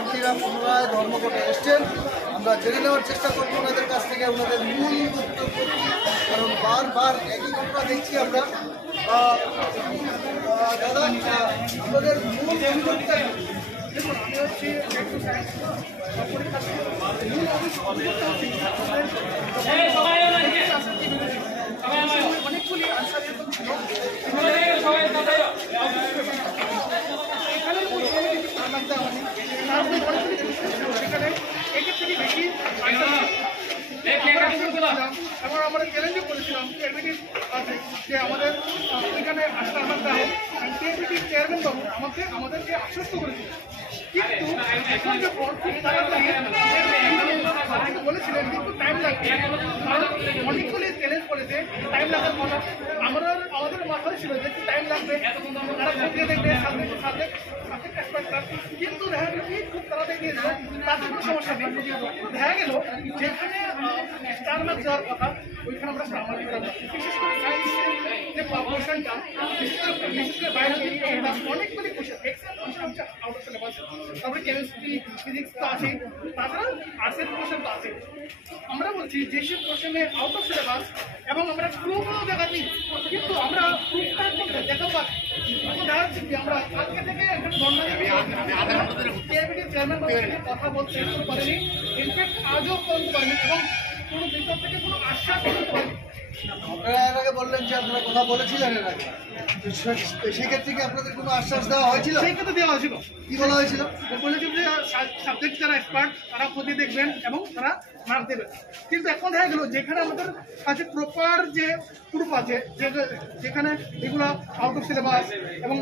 শিক্ষার্থীরা পুনরায় ধর্মঘটে এসছেন। আমরা জেনে নেওয়ার চেষ্টা করবো ওনাদের কাছ থেকে ওনাদের মূল বক্তব্য কী, কারণ বারবার একই ঘটনা দেখছি আমরা। দাদা, আমাদের মূল অভিযোগটা দেখুন, আমি হচ্ছি অনেকগুলি আনসার ছিল এখানে সেখানে একের থেকে বেশি এবং আমরা চ্যালেঞ্জও করেছিলাম টিআরবিটির যে আমাদের এখানে আসতে দেওয়া হোক। টিআরবিটির চেয়ারম্যান বাবু আমাদেরকে আশ্বস্ত করেছিল, কিন্তু এখন যখন তারা বলেছিলেন কিন্তু টাইম লাগবে, কারণ অনেকগুলি চ্যালেঞ্জ করেছে, টাইম লাগার কথা আমাদের মাথায় ছিল যে একটু টাইম লাগবে, তারা খতিয়ে দেখবে কিন্তু দেখা গেল কি খুব তাড়াতাড়ি নিয়ে যাবে, তাতে কোনো সমস্যা নেই। দেখা গেল যেখানে স্টার মার্ক যাওয়ার কথা ওইখানে আমরা স্টার মার্ক করা যায়, বিশেষ করে সায়েন্সের যে পোর্শনটা, বিশেষ করে বায়োলজি অনেকগুলি কোশ্চেন এক্সেল কোশ্চেন আউট অফ সিলেবাস, তারপরে কেমিস্ট্রি ফিজিক্স তো আছে, তাছাড়া আর্টসের কোশ্চেন তো আছে। আমরা বলছি যেসব কোশ্চেনে আউট অফ সিলেবাস এবং আমরা প্রুফও দেখাচ্ছি, কিন্তু আমরা প্রুফটা দেখাও পাচ্ছি। এখন দেখা যাচ্ছে কি আমরা আজকে থেকে চেয়ারম্যান কথা বলতে শুরু করেনি, ইনফ্যাক্ট আজও বলতে পারেনি এবং কোনো ভিতর থেকে কোনো আশ্বাস করতে পারেনি। আপনারা এর আগে বললেন যে আপনারা কথা বলেছিলেন এর আগে, সেক্ষেত্রে কি আপনাদের কোনো আশ্বাস দেওয়া হয়েছিল? সেই ক্ষেত্রে দেওয়া হয়েছিল। কি বলা হয়েছিল? বলেছিল যে সাবজেক্ট যারা এক্সপার্ট তারা খতিয়ে দেখবেন এবং তারা মার্ক দেবেন, কিন্তু এখন দেখা গেল যেখানে আমাদের কাছে প্রপার যে প্রুফ আছে, যেখানে এগুলো আউট অফ সিলেবাস এবং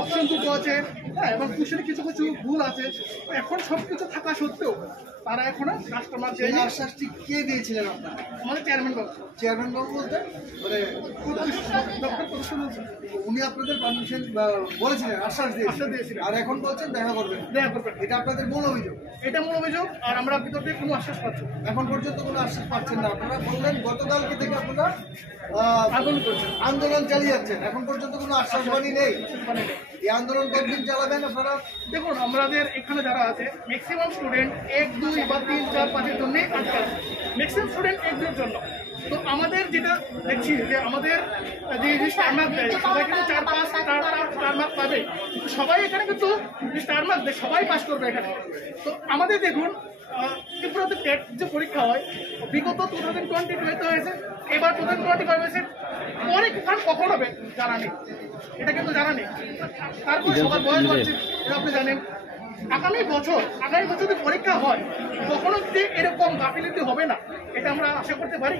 অপশন দুটো আছে, হ্যাঁ, এবং কোশ্চেনে কিছু কিছু ভুল আছে, এখন সব কিছু থাকা সত্ত্বেও তারা এখনো কাস্টমার যে আশ্বাসটি কে দিয়েছিলেন আপনারা? আমাদের চেয়ারম্যান বাবু। চেয়ারম্যান বাবু বলতে মানে উনি আপনাদের পারমিশন বলেছিলেন, আশ্বাস দিয়েছিলেন, আর এখন বলছেন দেখা করবেন। এটা আপনাদের মূল অভিযোগ? এটা মূল অভিযোগ, আর আমরা ভিতর থেকে কোনো আশ্বাস পাচ্ছি এখন পর্যন্ত কোনো আশ্বাস পাচ্ছেন না। আপনারা বললেন গতকালকে থেকে আপনারা আন্দোলন চালিয়ে যাচ্ছেন, এখন পর্যন্ত কোনো আশ্বাস বাণী নেই। এই আন্দোলন কতদিন চালাবেন আপনারা? দেখুন, আমাদের এখানে যারা আছে ম্যাক্সিমাম স্টুডেন্ট 1, 2 বা 3, 4, 5-এর জন্য আটকে আছে, ম্যাক্সিমাম স্টুডেন্ট 1-2-এর জন্য। তো আমাদের যেটা দেখছি যে আমাদের যে স্টার মার্ক দেয় সবাই কিন্তু 4-5 স্টার মার্ক পাবে, সবাই এখানে কিন্তু স্টার মার্ক দেয়, সবাই পাস করবে এখানে। তো আমাদের দেখুন ত্রিপুরাতে টেট যে পরীক্ষা হয় বিগত 2022 হয়েছে, এবার 2025 হয়েছে, পরে কখন হবে জানা নেই, এটা কিন্তু জানা নেই। তারপর সবার বয়স বাড়ছে, এটা আপনি জানেন। আগামী বছর যদি পরীক্ষা হয় কখনো যে এরকম গাফিলতি হবে না, এটা আমরা আশা করতে পারি।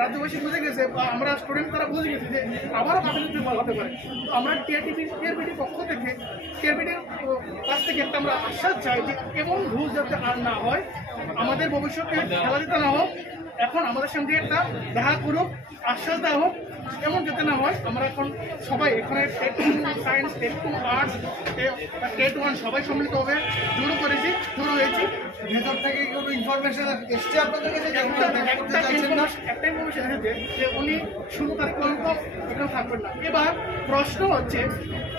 রাজ্যবাসী বুঝে গেছে বা আমরা স্টুডেন্ট তারা বুঝে গেছে যে আবারও গাফিলতি হতে পারে। তো আমরা টিআরবিটির পক্ষ থেকে টিআরবিটির কাছ থেকে একটা আমরা আশ্বাস চাই যে এমন ভুল যাতে আর না হয়, আমাদের ভবিষ্যতে খেলা দিতে না হোক। এখন আমাদের সঙ্গে একটা দেখা করুক, আশ্বাস দেওয়া হোক, এমন যাতে না হয়। আমরা এখন সবাই এখানে TET 2 science, TET 2 arts, TET 1 সবাই সম্মিলিত হবে জড়ো হয়েছি। ভেতর থেকে কোনো ইনফরমেশন এসছে আপনাদের কাছে? একটা ইনফরমেশন এসেছে যে উনি 16 তারিখ কনফার্ম এখানে থাকবেন না। এবার প্রশ্ন হচ্ছে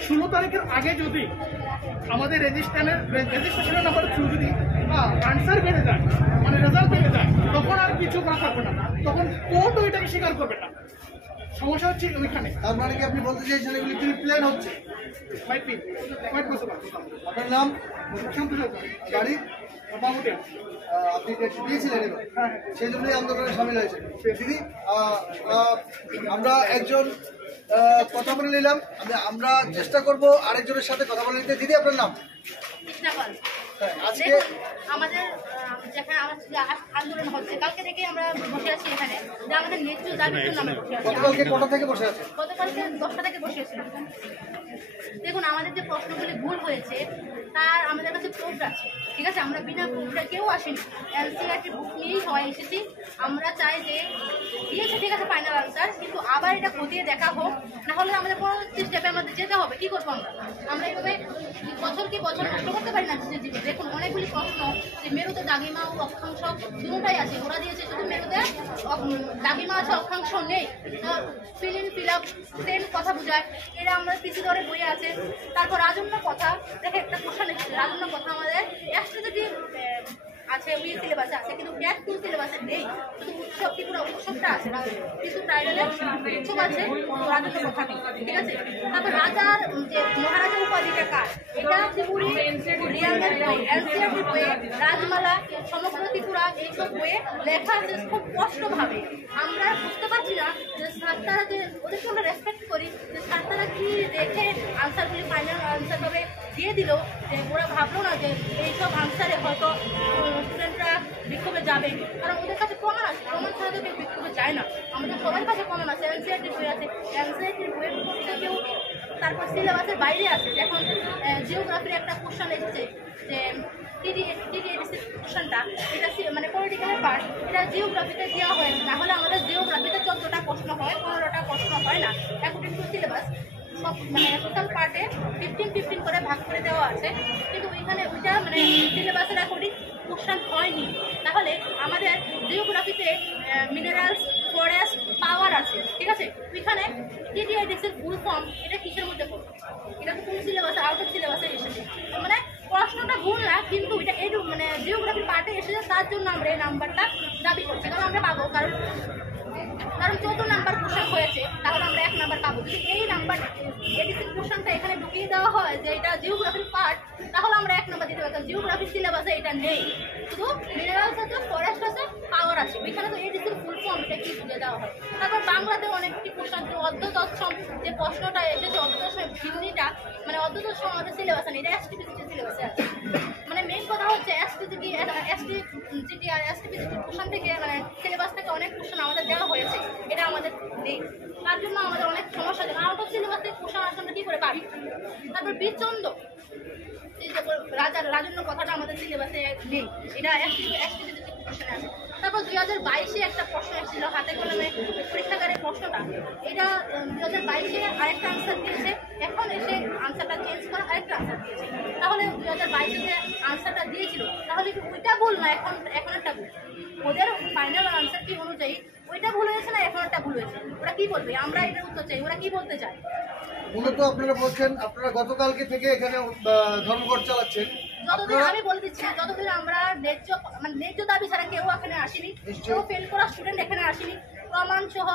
16 তারিখের আগে যদি আমাদের রেজিস্ট্রেশনের নাম্বার থ্রু যদি আনসার বেড়ে যায়, মানে রেজাল্ট বেড়ে যায়, তখন আর কিছু করা থাকবে না, তখন কোর্টও এটাকে স্বীকার করবে না। সমস্যা হচ্ছে ওইখানে। তার মানে কি আপনি বলতে চাইছেন এগুলি প্ল্যান হচ্ছে? আপনার নাম? গাড়ি আপনি দিয়েছিলেন এবার, সেই জন্যই আন্দোলনে সামিল হয়েছে। দিদি, আমরা একজন কথা বলে নিলাম, আমরা চেষ্টা করব আরেকজনের সাথে কথা বলে নিতে। দিদি, আপনার নাম? আজকে আমাদের যেখানে আন্দোলন হচ্ছে কালকে থেকে আমরা বসে আছি এখানে, যে আমাদের ন্যায্য দাবির জন্য আমরা বসে আছি। গতকালকে কটা থেকে বসে আছেন? গতকালকে 10টা থেকে বসে আছি। দেখুন, আমাদের যে প্রশ্নগুলি ভুল হয়েছে তার আমাদের কাছে প্রুফ আছে, ঠিক আছে? আমরা বিনা প্রুফে কেউ আসেনি, এনসিইআরটি বুক নিয়েই সবাই এসেছি। আমরা চাই যে দিয়েছে ঠিক আছে ফাইনাল আনসার, কিন্তু আবার এটা খতিয়ে দেখা হোক, না হলে আমাদের পরবর্তী স্টেপে আমাদের যেতে হবে। কি করবো আমরা এইভাবে বছর কি বছর নষ্ট করতে পারি না দেখুন অনেকগুলি প্রশ্ন যে মেরুতে দাগিমা ও অক্ষাংশ দুটোটাই আছে, ওরা দিয়েছে শুধু মেরুতে দাগিমা আছে অক্ষাংশ নেই। Fill in fill up same কথা বোঝায়, এরা আমরা পিসি ধরে বইয়ে আছে। তারপর রাজন্য কথা দেখে একটা কোশ্চেন এসেছে, রাজন্য কথা আমাদের অ্যাস্ট্রোলজি আছে, ওই সিলেবাসে আছে, কিন্তু ক্যাট টু সিলেবাসে নেই, শুধু উৎসব ত্রিপুরা উৎসবটা আছে, কিছু টাইটেলে উৎসব আছে, রাজন্য কথা নেই, ঠিক আছে। তারপর রাজার যে মহারাজা উপাধিটা কার, এটা ত্রিপুরি রিয়াঙ্গের বই, এনসিআরটি বইয়ে, রাজমালা, সমগ্র ত্রিপুরা এইসব বইয়ে লেখা আছে খুব স্পষ্টভাবে। আমরা বুঝতে পারছি না যে স্যার তারা যে ওদেরকে আমরা রেসপেক্ট করি, যে স্যার তারা কি দেখে আনসারগুলি ফাইনাল আনসার ভাবে দিয়ে দিল, যে ওরা ভাবলো না যে এইসব আনসারে হয়তো স্টুডেন্টরা বিক্ষোভে যাবে, কারণ ওদের কাছে প্রমাণ আছে, প্রমাণ ছাড়া তো কেউ বিক্ষোভে যায় না। আমাদের সবার কাছে প্রমাণ আছে, এনসিআরটির বই আছে, এনসিআরটির বইয়ের উপর থেকেও তারপর সিলেবাসের বাইরে আছে। এখন জিওগ্রাফির একটা কোশ্চেন এসেছে যে টিডিএডিসির কোশ্চেনটা, এটা মানে পলিটিক্যালের পার্ট, এটা জিওগ্রাফিতে দেওয়া হয়েছে, না হলে আমাদের জিওগ্রাফিতে 14টা প্রশ্ন হয়, 15টা প্রশ্ন হয় না অ্যাকর্ডিং টু সিলেবাস। সব মানে টোটাল পার্টে 15 করে ভাগ করে দেওয়া আছে, কিন্তু ওইখানে ওইটা মানে সিলেবাসের অ্যাকর্ডিং কোশ্চেন হয়নি। তাহলে আমাদের জিওগ্রাফিতে মিনারেলস, ফরেস্ট, পাওয়ার আছে, ঠিক আছে। ওইখানে টিডিআইডিসির ফুল ফর্ম এটা কিসের মধ্যে পড়বে, এটা তো কোনো সিলেবাসে আউট অফ সিলেবাসে এসেছে, মানে প্রশ্নটা ভুল না, কিন্তু এটা এই মানে জিওগ্রাফি পার্টে এসেছে, তার জন্য আমরা এই নাম্বারটা দাবি করছি, কারণ আমরা পাবো, কারণ 14 নাম্বার কোশ্চেন হয়েছে, তাহলে আমরা 1 নাম্বার পাবো। যদি এই নাম্বার এডিসির কোশ্চেনটা এখানে ঢুকিয়ে দেওয়া হয় যে এটা জিওগ্রাফির পার্ট, তাহলে আমরা 1 নাম্বার দিতে পারতাম। জিওগ্রাফির সিলেবাসে এটা নেই, শুধু মিনারেলস আছে, ফরেস্ট আছে, পাওয়ার আছে, ওইখানে তো এডিসির ফুল ফর্ম এটা কি বুঝে দেওয়া হয়। তারপর বাংলাতে অনেকটি প্রশ্ন, অর্ধতৎসম যে প্রশ্নটা এসেছে, অর্ধতৎসমের ভিন্নিটা মানে অর্ধতৎসম আমাদের সিলেবাসে নেই, এটা এসটিপিসিটি সিলেবাসে আছে। মানে মেইন কথা হচ্ছে এসটিজিটি আর এসটিপিসিটি কোশ্চেন থেকে মানে সিলেবাস থেকে অনেক কোশ্চেন আমাদের দেওয়া হয়েছে, এটা আমাদের নেই, তার জন্য আমাদের অনেক সমস্যা হয়। আউট অফ সিলেবাস থেকে কোশ্চেন আসলে আমরা কি করে পারি। তারপর বীরচন্দ্র রাজন্য কথাটা আমাদের সিলেবাসে নেই, এটা এসটিপিসিটি কোশ্চেন আছে। তারপর 2022-এ একটা প্রশ্ন এসেছিল হাতে কলমে পরীক্ষাগারের প্রশ্নটা, এটা 2022-এ আরেকটা আনসার দিয়েছে, এখন এসে আনসারটা চেঞ্জ করে আরেকটা আনসার দিয়েছে। তাহলে 2022-এ যে আনসারটা দিয়েছিল, তাহলে কি ওইটা ভুল না এখন একটা ভুল? ওদের ফাইনাল আনসার কি অনুযায়ী ওইটা ভুল হয়েছে না এখন একটা ভুল হয়েছে? ওরা কি বলবে, আমরা এটার উত্তর চাই, ওরা কি বলতে চায়? মূলত আপনারা বলছেন আপনারা গতকালকে থেকে এখানে ধর্মঘট চালাচ্ছেন। যতদিন আমি বলে দিচ্ছি, যতদিন আমরা ন্যায্য দাবি ছাড়া কেউ এখানে আসেনি, কেউ ফেল করা স্টুডেন্ট এখানে আসেনি, প্রমাণ সহ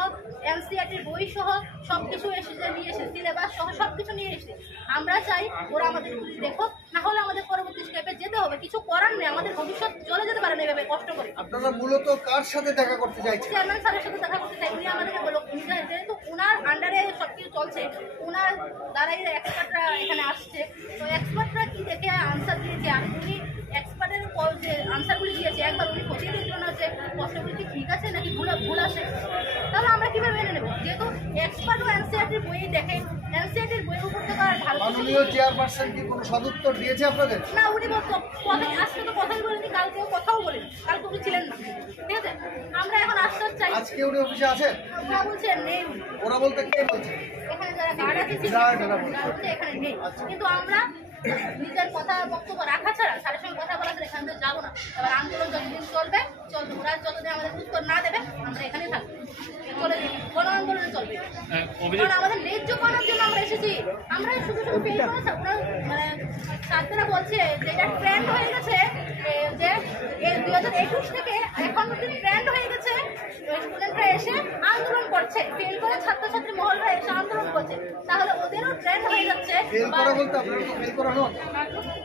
এনসিআরটির বই সহ সবকিছু এসেছে, নিয়ে এসে সিলেবাস সহ সবকিছু নিয়ে এসেছে। আমরা চাই ওরা আমাদের দেখো, না হলে আমাদের পরবর্তী স্টেপে যেতে হবে, কিছু করার নেই, আমাদের ভবিষ্যৎ চলে যেতে পারে না এভাবে কষ্ট করে। আপনারা মূলত কার সাথে দেখা করতে চাইছেন? চেয়ারম্যান স্যারের সাথে দেখা করতে চাই, উনি আমাদেরকে বলো, যেহেতু ওনার আন্ডারে সবকিছু চলছে, ওনার দ্বারাই এক্সপার্টরা এখানে আসছে, তো এক্সপার্টরা কি দেখে আনসার দিয়েছে, আর উনি এক্সপার্টের যে আনসারগুলি দিয়েছে একবার উনি খতিয়ে দেখলো না যে প্রশ্নগুলি কি ঠিক আছে নাকি ভুল আছে, তাহলে আমরা কিভাবে মেনে নেবো? যেহেতু এক্সপার্ট ও এনসিআরটির বই দেখে, এনসিআরটির বইয়ের উপর থেকে আর ভালো মাননীয় চেয়ারপারসন কি কোনো সদুত্তর দিয়েছে আপনাদের? না, উনি আজকে তো কথাই বলেনি, কালকেও কথাও বলেনি, কালকে উনি ছিলেন না, ঠিক আছে। আমরা এখন আশ্বাস চাই। আজকে উনি অফিসে আছেন? ওরা বলছেন নেই, ওরা বলতে কে বলছে? এখানে যারা গার্ড আছে এখানে নেই, কিন্তু আমরা নিজের কথা বক্তব্য রাখা ছাড়া স্যারের সঙ্গে কথা বলা ছাড়া এখান থেকে যাবো না। এবার আন্দোলন যতদিন চলবে, ওরা যতদিন আমাদের উত্তর না দেবে আমরা এখানেই থাকবো, চলে গণ আন্দোলনে চলবে, কারণ আমাদের ন্যায্য করার জন্য আমরা এসেছি। আমরা শুধু ফেল করেছি, ওরা মানে ছাত্ররা বলছে যে এটা ট্রেন্ড হয়ে গেছে, যে 2021 থেকে এখন ট্রেন্ড হয়ে গেছে, স্টুডেন্টরা এসে আন্দোলন করছে, ফেল করে ছাত্রছাত্রী মহলরা এসে আন্দোলন করছে, তাহলে ওদেরও ট্রেন্ড হয়ে যাচ্ছে। ফেল করা বলতে আপনারা তো ফেল করা নন।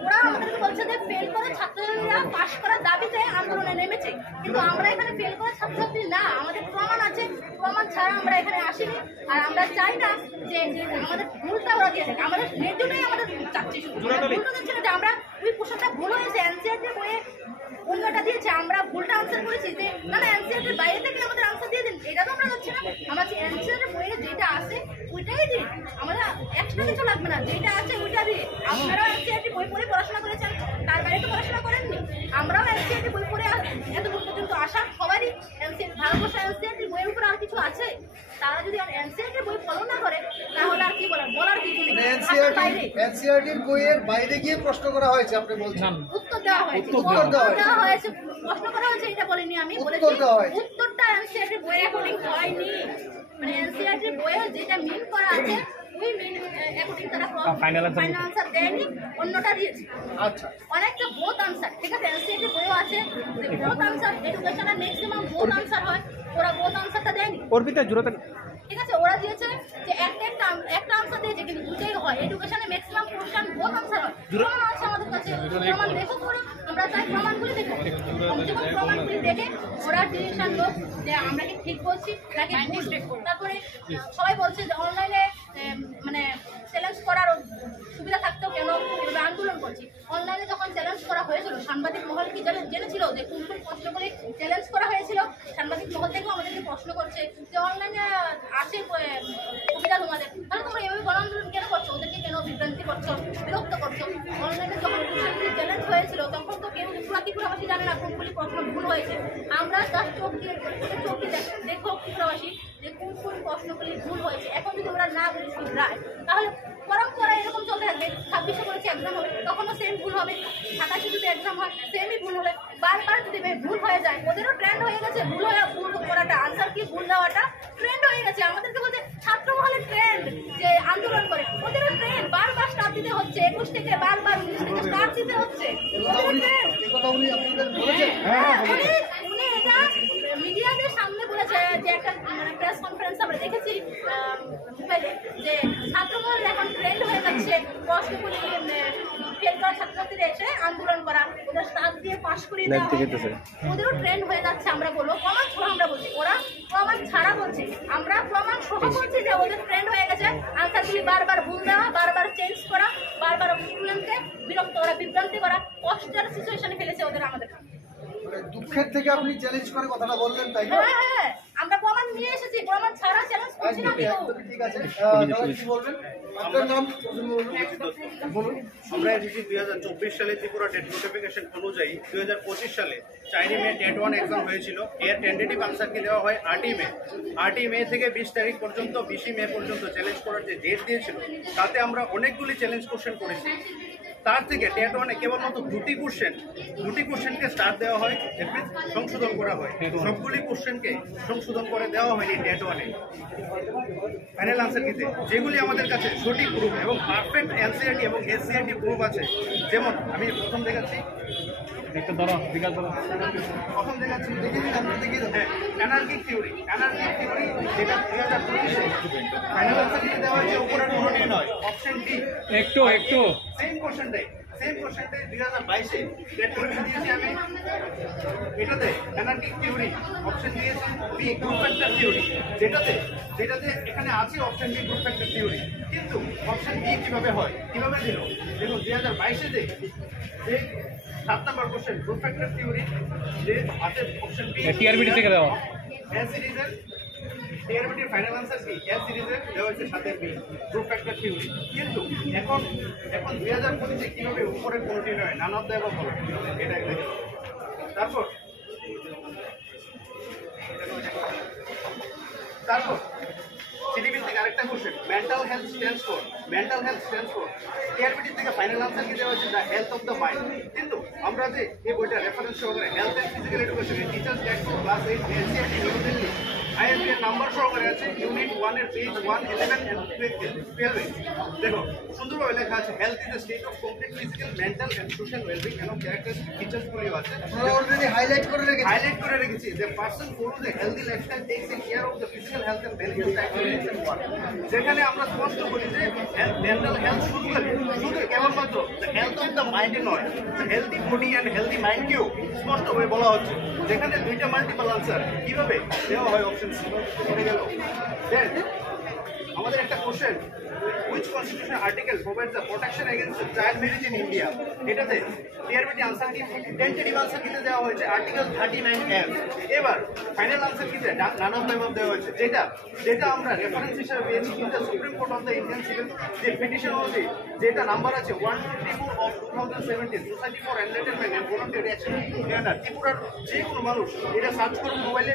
ওরা আমাদেরকে বলছে যে ফেল করে ছাত্রছাত্রীরা পাশ করার দাবিতে আন্দোলনে নেমেছে, কিন্তু আমরা এখানে ফেল করে ছাত্রছাত্রী না, আমাদের প্রমাণ আছে, প্রমাণ ছাড়া আমরা এখানে আসিনি। আর আমরা চাই না যে আমাদের ভুলটা ওরা দিয়ে দেয়, আমাদের ন্যায্যটাই আমাদের চাচ্ছি, শুধু ভুলটা দিচ্ছে না যে আমরা ওই পোশাকটা ভুল হয়েছে, এনসিআরটির বইয়ে অন্যটা দিয়েছে, আমরা ভুলটা আনসার করেছি, যে না এনসিআরটির বাইরে থেকে আমাদের আনসার দিয়ে দিন, এটা তো আমরা যাচ্ছি না। আমরা এনসিআরটির বইয়ে যেটা আছে ওইটাই দিন, আমরা এক্সট্রা কিছু লাগবে না, যেটা আছে ওইটা দিয়ে। আপনারাও এনসিআরটি বই পড়ে পড়াশোনা করেছেন, তার বাইরে তো পড়াশোনা করেননি, আমরাও এনসিআরটি বই পড়ে এত দূর পর্যন্ত আসা সবারই ভারতবর্ষ এনসিআরটি বইয়ের উপর আর কিছু আছে। তারা যদি এনসিআরটি বই ফলো না করে তাহলে আর কি বলার কিছু নেই। এনসিইআরটির বইয়ের বাইরে গিয়ে প্রশ্ন করা হয়েছে আপনি বলছেন? উত্তর দেওয়া হয়েছে, উত্তর দেওয়া হয়েছে, প্রশ্ন করা হয়েছে এটা বলিনি আমি, বলেছি উত্তরটা এনসিইআরটির বই অ্যাকর্ডিং হয়নি, মানে এনসিইআরটির বইয়ে যেটা মিন করা আছে ওই মিন অ্যাকর্ডিং তারা ফাইনাল আনসার দেয়নি, অন্যটা দিয়েছে। আচ্ছা, অনেকটা বোথ আনসার, ঠিক আছে, এনসিইআরটির বইও আছে যে বোথ আনসার, এডুকেশনের ম্যাক্সিমাম বোথ আনসার হয়, ওরা বোথ আনসারটা দেয়নি। অর্পিতা জুড়াতে ঠিক আছে, ওরা দিয়েছে যে একটা আনসার দিয়েছে কিন্তু দুটোই হয়, এডুকেশনে ম্যাক্সিমাম পোরশন বোথ আনসার হয়। প্রমাণ আছে আমাদের কাছে, প্রমাণ দেখো করে, আমরা চাই প্রমাণগুলি দেখো, কমসে কম প্রমাণগুলি দেখে ওরা ডিসিশন লোক যে আমরা কি ঠিক বলছি নাকি ভুল। তারপরে সবাই বলছে যে অনলাইনে মানে চ্যালেঞ্জ করার সুবিধা থাকতেও কেন এভাবে আন্দোলন করছি। অনলাইনে যখন চ্যালেঞ্জ করা হয়েছিল সাংবাদিক মহল কি জেনেছিল যে কোন কোন প্রশ্নগুলি চ্যালেঞ্জ করা হয়েছিল, সাংবাদিক মহল থেকেও আমাদেরকে প্রশ্ন করছে যে অনলাইনে আছে সুবিধা তোমাদের, তাহলে তোমরা এভাবে গণ আন্দোলন কেন করছো, ওদেরকে কেন বিভ্রান্তি করছো, বিরক্ত করছো। অনলাইনে যখন কোশ্চেনগুলি চ্যালেঞ্জ হয়েছিল তখন তো কেউ ত্রিপুরাবাসী জানে না কোনগুলি প্রশ্ন ভুল হয়েছে, আমরা তার চোখ দিয়ে দেখো ত্রিপুরাবাসী যে কোন কোন প্রশ্নগুলি ভুল হয়েছে। এখন যদি ওরা না বলে শুধরায় তাহলে পরম্পরা এরকম চলতে থাকবে। 26শে করেছে এক্সাম হবে তখনও সেম ভুল হবে, 27শে যদি এক্সাম হয় সেমই ভুল হবে, বারবার যদি ভুল হয়ে যায়। ওদেরও ট্রেন্ড হয়ে গেছে ভুল করাটা, আনসার কি ভুল দেওয়াটা ট্রেন্ড হয়ে গেছে। আমাদেরকে বলতে ছাত্র মহলের ট্রেন্ড যে আন্দোলন করে, ওদেরও ট্রেন্ড বারবার স্টার্ট দিতে হচ্ছে, 21 থেকে বারবার 19 থেকে স্টার্ট দিতে হচ্ছে। উনি এটা মিডিয়াদের সামনে বলেছে যে একটা প্রেস কনফারেন্স আমরা দেখেছি মোবাইলে, যে ছাত্রমহল এখন ট্রেন্ড হয়ে যাচ্ছে প্রশ্নগুলি ফেল করা ছাত্রছাত্রীরা এসে আন্দোলন করা, ওদের স্টাফ দিয়ে পাশ করিয়ে দেওয়া, ওদেরও ট্রেন্ড হয়ে যাচ্ছে। আমরা বলবো প্রমাণ সহ আমরা বলছি, ওরা প্রমাণ ছাড়া বলছে, আমরা প্রমাণ সহ বলছি যে ওদের ট্রেন্ড হয়ে গেছে আনসারগুলি বারবার ভুল দেওয়া, বারবার চেঞ্জ করা, বারবার স্টুডেন্টকে বিরক্ত করা, বিভ্রান্তি করা, কষ্টের সিচুয়েশনে ফেলেছে ওদের আমাদের। দুঃখের থেকে আপনি চ্যালেঞ্জ করে কথাটা বললেন, তাই না? হ্যাঁ, আমরা প্রমাণ নিয়ে এসেছি, প্রমাণ ছাড়া চ্যালেঞ্জ করছি না কেউ। ঠিক আছে, কি বলবেন? আপনার নাম বলুন। আমরা এসেছি 2024 সালে ত্রিপুরা ডেট নোটিফিকেশন অনুযায়ী 2025 সালে 4 মে ডেট 1 এক্সাম হয়েছিল। এর টেন্টেটিভ আনসারকে দেওয়া হয় 8 মে থেকে 20 তারিখ পর্যন্ত, 20 মে পর্যন্ত চ্যালেঞ্জ করার যে ডেট দিয়েছিল তাতে আমরা অনেকগুলি চ্যালেঞ্জ কোশ্চেন করেছি। তার থেকে ডেট 1-এ কেবলমাত্র দুটি কোশ্চেনকে স্টার দেওয়া হয়, সংশোধন করা হয়। সবগুলি কোশ্চেনকে সংশোধন করে দেওয়া হয়নি ডেট 1-এ ফাইনাল আনসার কিতে, যেগুলি আমাদের কাছে সঠিক প্রুফ এবং পারফেক্ট এনসিইআরটি এবং এসসিইআরটি প্রুফ আছে। যেমন আমি প্রথম দেখাচ্ছি, অ্যানার্কিক থিওরি যেটা 2025-এ ফাইনাল আনসার কিতে দেওয়া হয়েছে, উপরে কোনোটি নয়, অপশন ডি। একটু সেম কোশ্চেনটাই 2022-এ ডেট পরীক্ষা দিয়েছি আমি, এটাতে অ্যানার্কিক থিওরি অপশন দিয়েছি বি, গ্রুপ ফ্যাক্টর থিওরি, যেটাতে এখানে আছে option B group factor theory, কিন্তু অপশন বি কিভাবে হয়, কিভাবে দিল দেখুন। 2022-এ যে 7 নম্বর কোশ্চেন গ্রুপ ফ্যাক্টর থিওরি যে আছে অপশন বি, টিআরবিটি থেকে দেওয়া এস সিরিজের টিআরবিটির ফাইনাল আনসার কি, এস সিরিজের দেওয়া হয়েছে 7 বি গ্রুপ ফ্যাক্টর থিওরি। কিন্তু এখন 2025-এ কিভাবে উপরে কোনোটি নয়, নান অফ দ্য অ্যাবভ হলো, এটা তারপর সিডিবি থেকে আরেকটা question, mental health stands for TRBT থেকে ফাইনাল আনসার কি দেওয়া হয়েছে, the health of the mind. কিন্তু আমরা যে এই বইটা রেফারেন্স সহকারে health and physical education teachers guide for class 8 NCERT new Delhi ISSB এর নাম্বার সহকারে আছে, ইউনিট 1 এর পেজ 111 এন্ড 12। দেখো সুন্দরভাবে লেখা আছে, health is a state of complete physical, mental and social wellbeing এবং ক্যারেক্টারিস্টিক ফিচার্স গুলি আছে। আমরা অলরেডি হাইলাইট করে রেখেছি যে person follows a healthy lifestyle takes care of the physical health and wellbeing activities and work. যেখানে আমরা স্পষ্ট বলি যে মেন্টাল হেলথ শুধু কেবলমাত্র হেলথ অফ দ্য মাইন্ডে নয়, হেলদি বডি অ্যান্ড হেলদি মাইন্ডকেও স্পষ্টভাবে বলা হচ্ছে। যেখানে দুইটা মাল্টিপল আনসার কিভাবে দেওয়া হয় অপশন সি গেল। দেন আমাদের একটা question which constitutional article provides the protection against child marriage in India? এটাতে টিআরবিটি আনসার কি টেন্টেটিভ আনসার কিতে দেওয়া হয়েছে আর্টিকেল 39F। এবার ফাইনাল আনসার কিতে নান অফ দ্য দেওয়া হয়েছে, যেটা আমরা রেফারেন্স হিসেবে পেয়েছি কিন্তু supreme court of the Indian civil যে পিটিশন অনুযায়ী যেটা নাম্বার আছে 124 অফ 2017 society for enlightenment and voluntary action ত্রিপুরার যে কোনো মানুষ এটা সার্চ করুন মোবাইলে,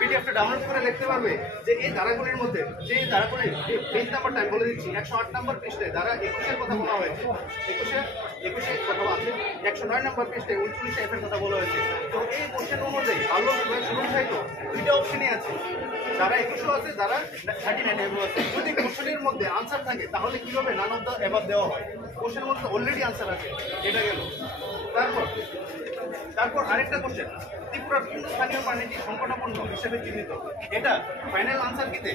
পিডিএফটা ডাউনলোড করে দেখতে পারবে যে এই ধারাগুলির মধ্যে যে ধারাগুলির পেজ নাম্বারটা আমি বলে দিচ্ছি 108 নম্বর পৃষ্ঠায় ধারা 21-এর কথা বলা হয়েছে, 21-এর কথা আছে, 109 নম্বর পৃষ্ঠায় 39F এর কথা বলা হয়েছে। তো এই কোশ্চেন অনুযায়ী বাল্য বিবাহ সুরক্ষিত দুইটা অপশনই আছে, যারা 21 আছে, যারা 39F আছে। যদি কোশ্চেনের মধ্যে আনসার থাকে তাহলে কিভাবে নান অফ দ্য এবাব দেওয়া হয়? কোশ্চেনের মধ্যে অলরেডি আনসার আছে, এটা গেল। তারপর আরেকটা কোশ্চেন, ত্রিপুরার কোন স্থানীয় প্রাণীটি সংকটাপন্ন হিসেবে চিহ্নিত? এটা ফাইনাল আনসার কিতে